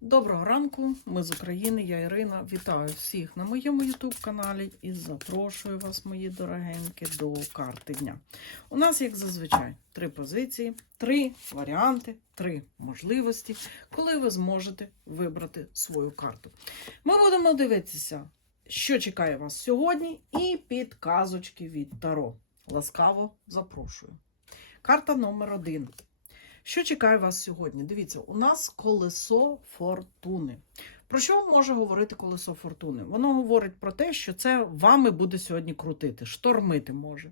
Доброго ранку, ми з України, я Ірина. Вітаю всіх на моєму YouTube каналі і запрошую вас, мої дорогенькі, до карти дня. У нас, як зазвичай, три позиції, три варіанти, три можливості, коли ви зможете вибрати свою карту. Ми будемо дивитися, що чекає вас сьогодні, і підказочки від Таро. Ласкаво запрошую. Карта номер один. Що чекає вас сьогодні? Дивіться, у нас колесо фортуни. Про що може говорити колесо фортуни? Воно говорить про те, що це вами буде сьогодні крутити, штормити може.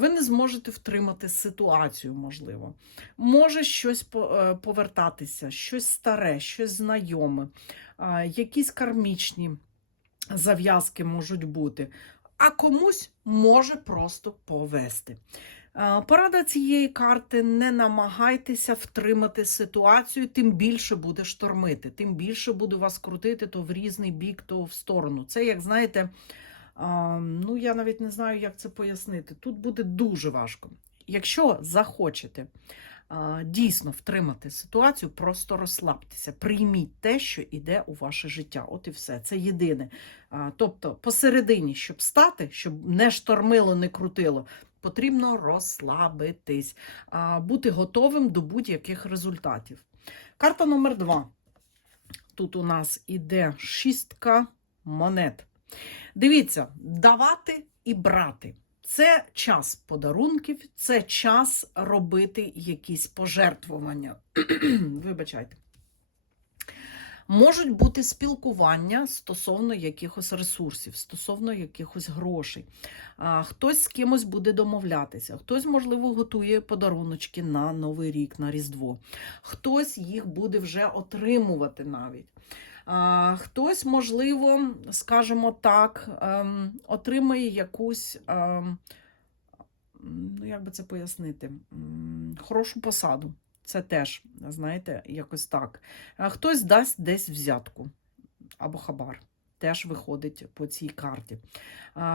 Ви не зможете втримати ситуацію, можливо. Може щось е, повертатися, щось старе, щось знайоме, якісь кармічні зав'язки можуть бути, а комусь може просто повести. Е, Порада цієї карти: не намагайтеся втримати ситуацію, тим більше буде штормити, тим більше буде вас крутити то в різний бік, то в сторону. Це, як знаєте, ну я навіть не знаю, як це пояснити. Тут буде дуже важко. Якщо захочете дійсно втримати ситуацію, просто розслабтеся, прийміть те, що йде у ваше життя. От і все. Це єдине. Тобто, посередині, щоб стати, щоб не штормило, не крутило. Потрібно розслабитись, бути готовим до будь-яких результатів. Карта номер два. Тут у нас іде шістка монет. Дивіться, давати і брати. Це час подарунків, це час робити якісь пожертвування. Вибачайте. Можуть бути спілкування стосовно якихось ресурсів, стосовно якихось грошей. Хтось з кимось буде домовлятися, хтось, можливо, готує подаруночки на Новий рік, на Різдво, хтось їх буде вже отримувати навіть. Хтось, можливо, скажімо так, ем, отримає якусь, ем, ну як би це пояснити, хорошу посаду. Це теж, знаєте, якось так. Хтось дасть десь взятку або хабар. Теж виходить по цій карті.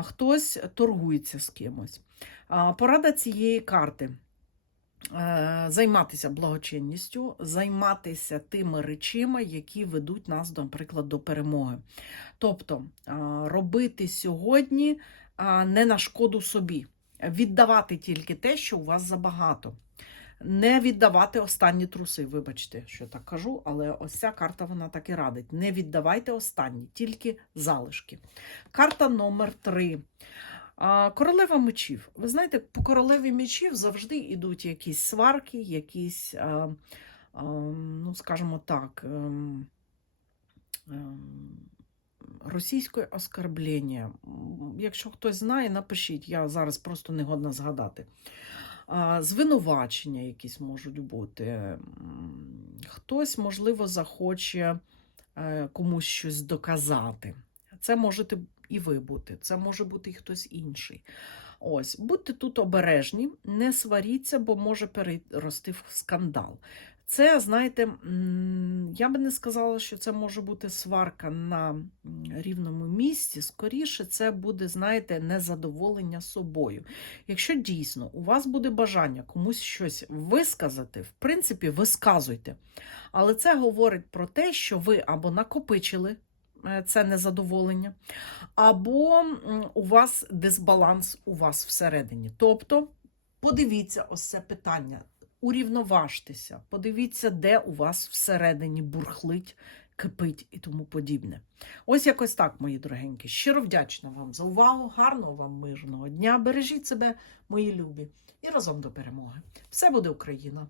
Хтось торгується з кимось. Порада цієї карти. е, Займатися благочинністю, займатися тими речами, які ведуть нас, наприклад, до перемоги. Тобто робити сьогодні не на шкоду собі, віддавати тільки те, що у вас забагато не віддавати останні труси. Вибачте, що так кажу, але ось ця карта вона так і радить. Не віддавайте останні, тільки залишки. Карта номер три. Королева мечів. Ви знаєте, по королеві мечів завжди йдуть якісь сварки, якісь, ну, скажімо так, ем, ем, російське оскорблення. Якщо хтось знає, напишіть. Я зараз просто не годна згадати. Звинувачення якісь можуть бути. Хтось, можливо, захоче е, комусь щось доказати. Це можете і ви бути, це може бути і хтось інший. Ось, будьте тут обережні, не сваріться, бо може перерости в скандал. Це, знаєте, я би не сказала, що це може бути сварка на рівному місці. Скоріше, це буде, знаєте, незадоволення собою. Якщо дійсно у вас буде бажання комусь щось висказати, в принципі, висказуйте. Але це говорить про те, що ви або накопичили е, це незадоволення, або у вас дисбаланс у вас всередині. Тобто, подивіться ось це питання, урівноважтеся, подивіться, де у вас всередині бурхлить. Кипить і тому подібне. Ось якось так, мої дорогенькі. Щиро вдячна вам за увагу. Гарного вам мирного дня. Бережіть себе, мої любі, і разом до перемоги. Все буде Україна!